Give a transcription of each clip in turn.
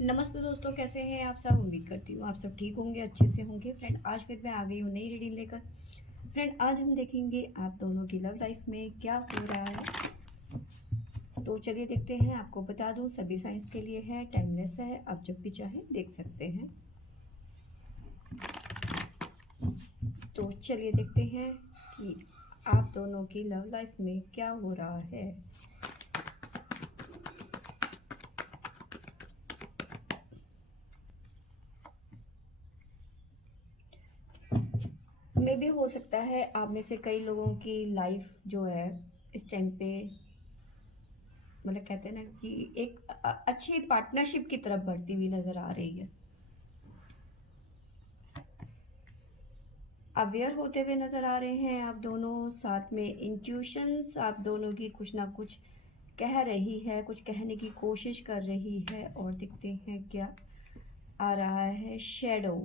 नमस्ते दोस्तों, कैसे हैं आप सब। उम्मीद करती हूँ आप सब ठीक होंगे, अच्छे से होंगे। फ्रेंड, आज फिर मैं आ गई हूँ नई रीडिंग लेकर। फ्रेंड, आज हम देखेंगे आप दोनों की लव लाइफ में क्या हो रहा है। तो चलिए देखते हैं। आपको बता दूँ, सभी साइंस के लिए है, टाइमलेस है, आप जब भी चाहें देख सकते हैं। तो चलिए देखते हैं कि आप दोनों की लव लाइफ में क्या हो रहा है। मे भी हो सकता है आप में से कई लोगों की लाइफ जो है इस टाइम पे, मतलब कहते हैं ना कि एक अच्छी पार्टनरशिप की तरफ बढ़ती हुई नजर आ रही है। अवेयर होते हुए नजर आ रहे हैं आप दोनों। साथ में इंट्यूशंस आप दोनों की कुछ ना कुछ कह रही है, कुछ कहने की कोशिश कर रही है। और देखते हैं क्या आ रहा है। शैडो।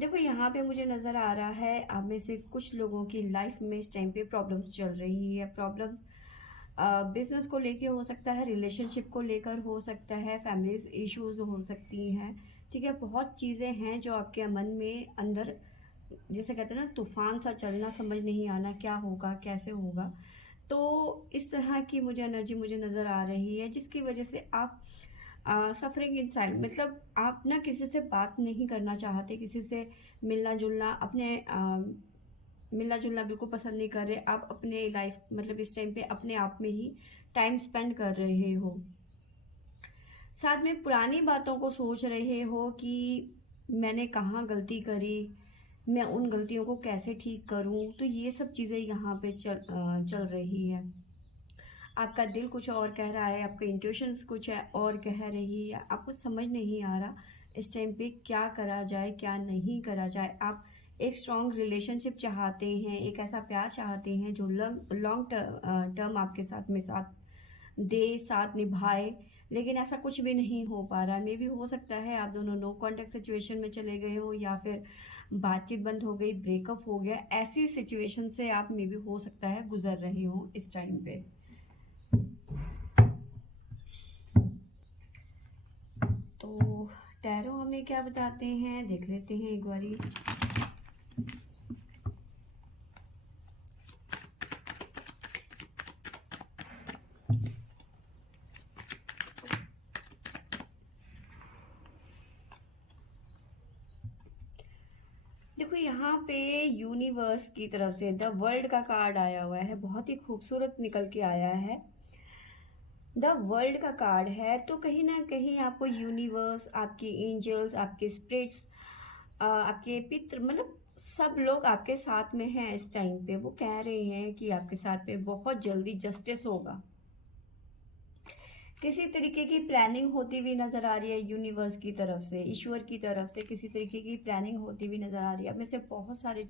देखो, यहाँ पे मुझे नज़र आ रहा है आप में से कुछ लोगों की लाइफ में इस टाइम पे प्रॉब्लम्स चल रही है। प्रॉब्लम बिजनेस को लेके हो सकता है, रिलेशनशिप को लेकर हो सकता है, फैमिलीज इश्यूज हो सकती हैं। ठीक है, बहुत चीज़ें हैं जो आपके मन में अंदर, जैसे कहते हैं ना, तूफान सा चलना, समझ नहीं आना क्या होगा कैसे होगा। तो इस तरह की मुझे एनर्जी मुझे नज़र आ रही है, जिसकी वजह से आप सफरिंग इन साइलेंस, मतलब आप ना किसी से बात नहीं करना चाहते, किसी से मिलना जुलना, मिलना जुलना बिल्कुल पसंद नहीं कर रहे। आप अपने लाइफ, मतलब इस टाइम पे अपने आप में ही टाइम स्पेंड कर रहे हो। साथ में पुरानी बातों को सोच रहे हो कि मैंने कहाँ गलती करी, मैं उन गलतियों को कैसे ठीक करूं। तो ये सब चीज़ें यहाँ पे चल रही है। आपका दिल कुछ और कह रहा है, आपका इंट्यूशंस कुछ है और कह रही है। आपको समझ नहीं आ रहा इस टाइम पे क्या करा जाए क्या नहीं करा जाए। आप एक स्ट्रॉन्ग रिलेशनशिप चाहते हैं, एक ऐसा प्यार चाहते हैं जो लॉन्ग टर्म आपके साथ में साथ दे, साथ निभाए। लेकिन ऐसा कुछ भी नहीं हो पा रहा है। मे भी हो सकता है आप दोनों नो कॉन्टेक्ट सिचुएशन में चले गए हो, या फिर बातचीत बंद हो गई, ब्रेकअप हो गया। ऐसी सिचुएशन से आप मे भी हो सकता है गुजर रहे हो इस टाइम पे। तो टैरो हमें क्या बताते हैं, देख लेते हैं एक बारी। देखो, यहाँ पे यूनिवर्स की तरफ से द वर्ल्ड का कार्ड आया हुआ है, बहुत ही खूबसूरत निकल के आया है। द वर्ल्ड का कार्ड है, तो कहीं ना कहीं आपको यूनिवर्स, आपके एंजल्स, आपके स्पिरिट्स, आपके पित्र, मतलब सब लोग आपके साथ में हैं इस टाइम पे। वो कह रहे हैं कि आपके साथ में बहुत जल्दी जस्टिस होगा। किसी तरीके की प्लानिंग होती हुई नजर आ रही है यूनिवर्स की तरफ से, ईश्वर की तरफ से किसी तरीके की प्लानिंग होती हुई नजर आ रही है। अब में से बहुत सारे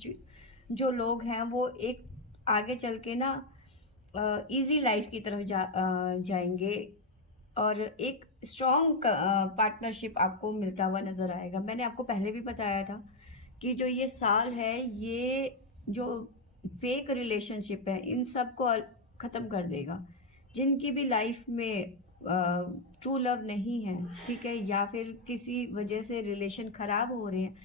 जो लोग हैं वो एक आगे चल के ना इजी लाइफ की तरफ जाएंगे, और एक स्ट्रॉन्ग पार्टनरशिप आपको मिलता हुआ नजर आएगा। मैंने आपको पहले भी बताया था कि जो ये साल है, ये जो फेक रिलेशनशिप है इन सब को खत्म कर देगा। जिनकी भी लाइफ में ट्रू लव नहीं है, ठीक है, या फिर किसी वजह से रिलेशन खराब हो रहे हैं,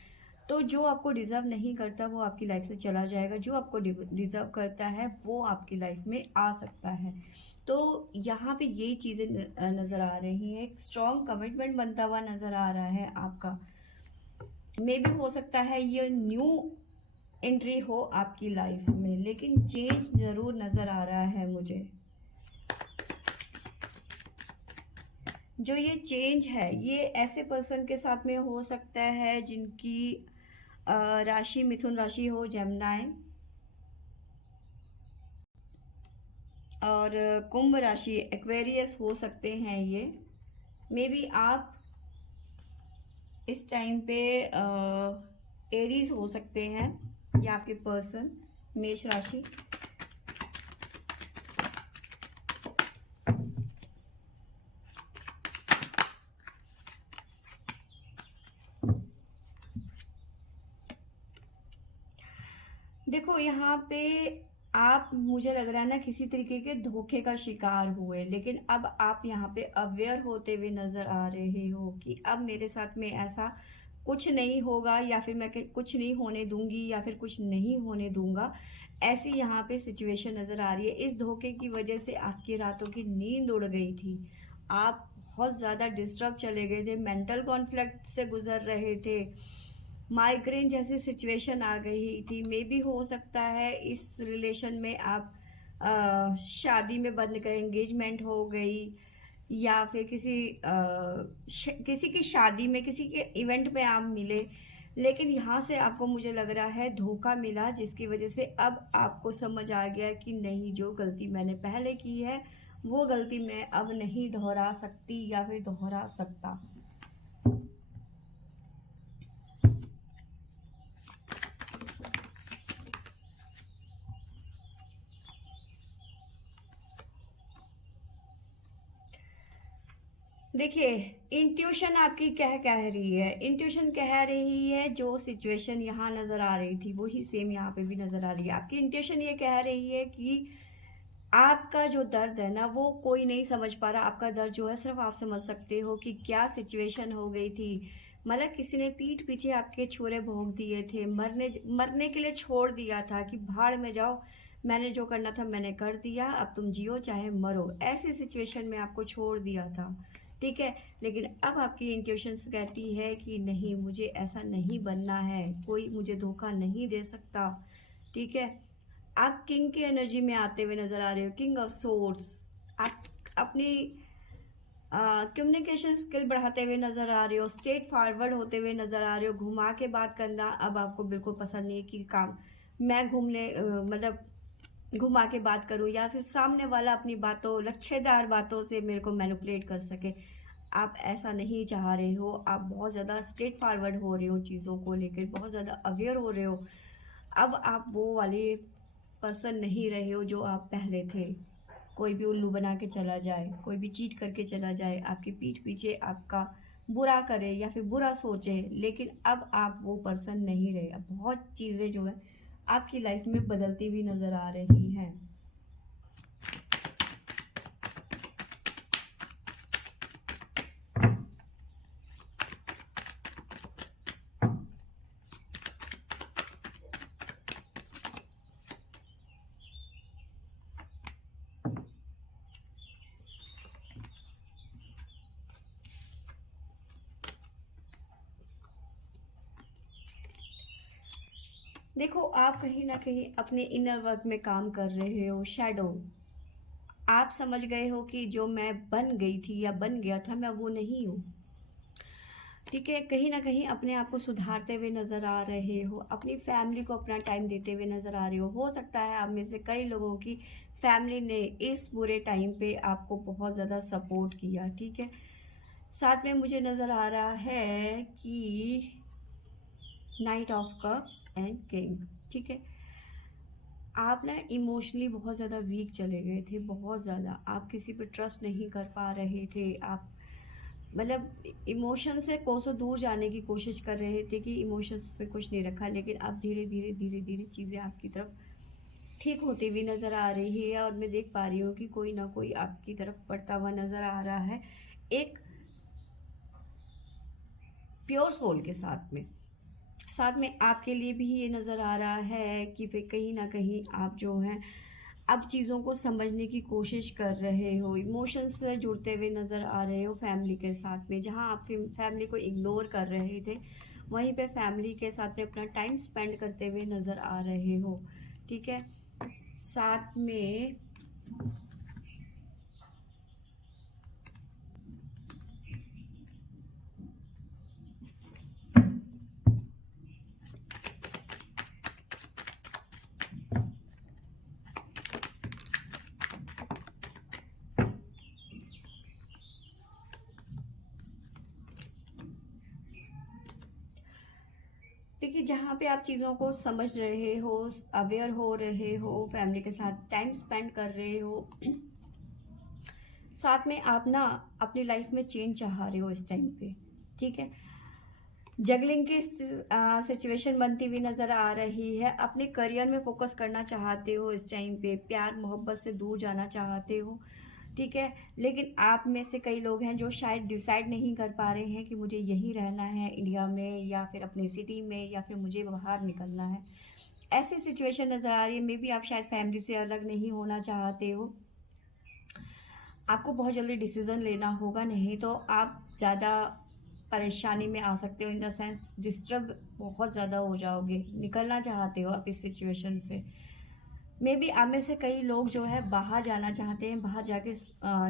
तो जो आपको डिजर्व नहीं करता वो आपकी लाइफ से चला जाएगा। जो आपको डिजर्व करता है वो आपकी लाइफ में आ सकता है। तो यहाँ पे यही चीजें नजर आ रही हैं। एक स्ट्रॉन्ग कमिटमेंट बनता हुआ नजर आ रहा है आपका। मे भी हो सकता है ये न्यू एंट्री हो आपकी लाइफ में, लेकिन चेंज जरूर नजर आ रहा है मुझे। जो ये चेंज है ये ऐसे पर्सन के साथ में हो सकता है जिनकी राशि मिथुन राशि हो, जेमिनी, और कुंभ राशि एक्वेरियस हो सकते हैं ये। मे बी आप इस टाइम पे एरीज हो सकते हैं, या आपके पर्सन मेष राशि। देखो, यहाँ पे आप, मुझे लग रहा है ना, किसी तरीके के धोखे का शिकार हुए, लेकिन अब आप यहाँ पे अवेयर होते हुए नजर आ रहे हो कि अब मेरे साथ में ऐसा कुछ नहीं होगा, या फिर मैं कुछ नहीं होने दूंगी, या फिर कुछ नहीं होने दूंगा। ऐसी यहाँ पे सिचुएशन नजर आ रही है। इस धोखे की वजह से आपकी रातों की नींद उड़ गई थी, आप बहुत ज्यादा डिस्टर्ब चले गए थे, मेंटल कॉन्फ्लिक्ट से गुजर रहे थे, माइग्रेन जैसी सिचुएशन आ गई थी। मे भी हो सकता है इस रिलेशन में आप शादी में बंध गए, एंगेजमेंट हो गई, या फिर किसी की शादी में, किसी के इवेंट में आप मिले, लेकिन यहाँ से आपको, मुझे लग रहा है, धोखा मिला, जिसकी वजह से अब आपको समझ आ गया कि नहीं, जो गलती मैंने पहले की है वो गलती मैं अब नहीं दोहरा सकती या फिर दोहरा सकता। देखिए, इंट्यूशन आपकी क्या कह रही है? इंट्यूशन कह रही है, जो सिचुएशन यहाँ नजर आ रही थी वही सेम यहाँ पे भी नजर आ रही है। आपकी इंट्यूशन ये कह रही है कि आपका जो दर्द है ना, वो कोई नहीं समझ पा रहा। आपका दर्द जो है सिर्फ आप समझ सकते हो कि क्या सिचुएशन हो गई थी। मतलब किसी ने पीठ पीछे आपके छुरे भोंक दिए थे, मरने मरने के लिए छोड़ दिया था कि भाड़ में जाओ, मैंने जो करना था मैंने कर दिया, अब तुम जियो चाहे मरो, ऐसी सिचुएशन में आपको छोड़ दिया था। ठीक है, लेकिन अब आपकी इंट्यूशंस कहती है कि नहीं, मुझे ऐसा नहीं बनना है, कोई मुझे धोखा नहीं दे सकता। ठीक है, आप किंग की एनर्जी में आते हुए नजर आ रहे हो, किंग ऑफ सोर्स। आप अपनी कम्युनिकेशन स्किल बढ़ाते हुए नजर आ रहे हो, स्ट्रेट फॉरवर्ड होते हुए नजर आ रहे हो। घुमा के बात करना अब आपको बिल्कुल पसंद नहीं है कि काम मैं मतलब घुमा के बात करूं, या फिर सामने वाला अपनी बातों, लच्छेदार बातों से मेरे को मैनिपुलेट कर सके। आप ऐसा नहीं चाह रहे हो, आप बहुत ज़्यादा स्ट्रेट फॉरवर्ड हो रहे हो, चीज़ों को लेकर बहुत ज़्यादा अवेयर हो रहे हो। अब आप वो वाले पर्सन नहीं रहे हो जो आप पहले थे। कोई भी उल्लू बना के चला जाए, कोई भी चीट करके चला जाए, आपकी पीठ पीछे आपका बुरा करे या फिर बुरा सोचे, लेकिन अब आप वो पर्सन नहीं रहे। अब बहुत चीज़ें जो है आपकी लाइफ में बदलती हुई नज़र आ रही हैं। देखो, आप कहीं ना कहीं अपने इनर वर्क में काम कर रहे हो, शैडो। आप समझ गए हो कि जो मैं बन गई थी या बन गया था, मैं वो नहीं हूँ। ठीक है, कहीं ना कहीं अपने आप को सुधारते हुए नजर आ रहे हो, अपनी फैमिली को अपना टाइम देते हुए नजर आ रहे हो सकता है आप में से कई लोगों की फैमिली ने इस बुरे टाइम पे आपको बहुत ज़्यादा सपोर्ट किया। ठीक है, साथ में मुझे नज़र आ रहा है कि night of cups and king. ठीक है, आप ना इमोशनली बहुत ज़्यादा वीक चले गए थे, बहुत ज़्यादा आप किसी पे ट्रस्ट नहीं कर पा रहे थे। आप मतलब इमोशन से कोसों दूर जाने की कोशिश कर रहे थे कि इमोशंस पे कुछ नहीं रखा, लेकिन अब धीरे धीरे धीरे धीरे चीज़ें आपकी तरफ ठीक होती हुई नज़र आ रही है, और मैं देख पा रही हूँ कि कोई ना कोई आपकी तरफ बढ़ता हुआ नज़र आ रहा है, एक प्योर सोल के साथ में। साथ में आपके लिए भी ये नज़र आ रहा है कि फिर कहीं ना कहीं आप जो हैं अब चीज़ों को समझने की कोशिश कर रहे हो, इमोशंस से जुड़ते हुए नज़र आ रहे हो फैमिली के साथ में। जहाँ आप फैमिली को इग्नोर कर रहे थे, वहीं पे फैमिली के साथ में अपना टाइम स्पेंड करते हुए नज़र आ रहे हो। ठीक है, साथ में देखिए, जहाँ पे आप चीज़ों को समझ रहे हो, अवेयर हो रहे हो, फैमिली के साथ टाइम स्पेंड कर रहे हो, साथ में आप ना अपनी लाइफ में चेंज चाह रहे हो इस टाइम पे। ठीक है, जगलिंग की सिचुएशन बनती हुई नज़र आ रही है। अपने करियर में फोकस करना चाहते हो इस टाइम पे, प्यार मोहब्बत से दूर जाना चाहते हो, ठीक है। लेकिन आप में से कई लोग हैं जो शायद डिसाइड नहीं कर पा रहे हैं कि मुझे यहीं रहना है इंडिया में, या फिर अपनी सिटी में, या फिर मुझे बाहर निकलना है। ऐसी सिचुएशन नज़र आ रही है। मे बी आप शायद फैमिली से अलग नहीं होना चाहते हो। आपको बहुत जल्दी डिसीजन लेना होगा, नहीं तो आप ज़्यादा परेशानी में आ सकते हो। इन द सेंस डिस्टर्ब बहुत ज़्यादा हो जाओगे। निकलना चाहते हो आप इस सिचुएशन से। मे बी आप में से कई लोग जो है बाहर जाना चाहते हैं, बाहर जाके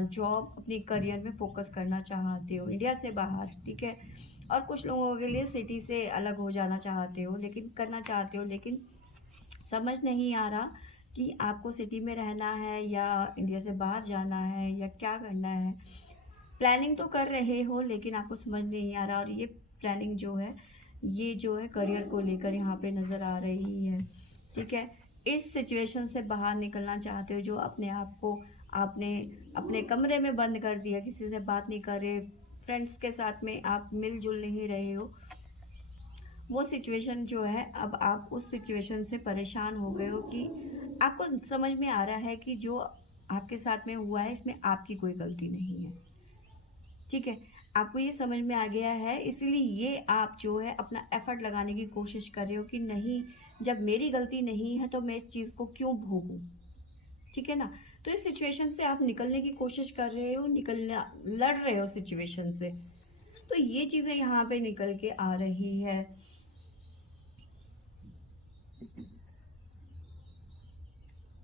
जॉब अपनी करियर में फोकस करना चाहते हो, इंडिया से बाहर, ठीक है। और कुछ लोगों के लिए सिटी से अलग हो जाना चाहते हो, लेकिन करना चाहते हो, लेकिन समझ नहीं आ रहा कि आपको सिटी में रहना है या इंडिया से बाहर जाना है या क्या करना है। प्लानिंग तो कर रहे हो, लेकिन आपको समझ नहीं आ रहा। और ये प्लानिंग जो है, ये जो है करियर को लेकर यहाँ पे नज़र आ रही है, ठीक है। इस सिचुएशन से बाहर निकलना चाहते हो, जो अपने आप को आपने अपने कमरे में बंद कर दिया, किसी से बात नहीं कर रहे, फ्रेंड्स के साथ में आप मिलजुल नहीं रहे हो। वो सिचुएशन जो है, अब आप उस सिचुएशन से परेशान हो गए हो कि आपको समझ में आ रहा है कि जो आपके साथ में हुआ है इसमें आपकी कोई गलती नहीं है, ठीक है। आपको ये समझ में आ गया है, इसलिए ये आप जो है अपना एफर्ट लगाने की कोशिश कर रहे हो कि नहीं, जब मेरी गलती नहीं है तो मैं इस चीज़ को क्यों भोगूं, ठीक है ना। तो इस सिचुएशन से आप निकलने की कोशिश कर रहे हो, निकलना लड़ रहे हो सिचुएशन से। तो ये चीज़ें यहाँ पे निकल के आ रही है।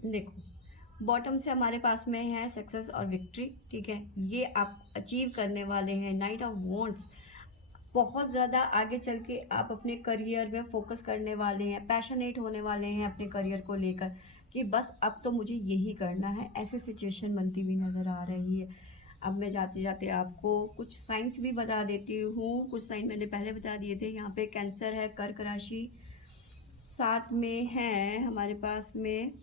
देखो, बॉटम से हमारे पास में है सक्सेस और विक्ट्री, ठीक है। ये आप अचीव करने वाले हैं। नाइट ऑफ वॉन्ड्स, बहुत ज़्यादा आगे चल के आप अपने करियर में फोकस करने वाले हैं, पैशनेट होने वाले हैं अपने करियर को लेकर कि बस अब तो मुझे यही करना है। ऐसी सिचुएशन बनती हुई नज़र आ रही है। अब मैं जाते जाते आपको कुछ साइंस भी बता देती हूँ। कुछ साइन मैंने पहले बता दिए थे। यहाँ पे कैंसर है, कर्क राशि साथ में है हमारे पास में,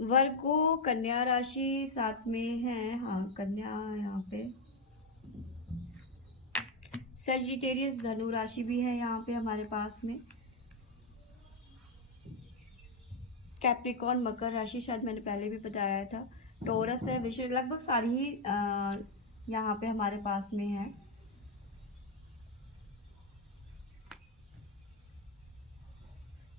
वर्गो कन्या राशि साथ में है, हाँ कन्या यहाँ पे, सेजिटेरियस धनु राशि भी है यहाँ पे हमारे पास में, कैप्रिकॉन मकर राशि शायद मैंने पहले भी बताया था, टोरस है, वृश्चिक, लगभग सारी ही यहाँ पे हमारे पास में है।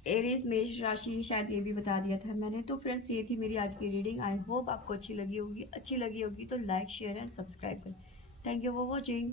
एरीज मेष राशि शायद ये भी बता दिया था मैंने। तो फ्रेंड्स, ये थी मेरी आज की रीडिंग। आई होप आपको अच्छी लगी होगी। अच्छी लगी होगी तो लाइक शेयर एंड सब्सक्राइब करें। Thank you for watching.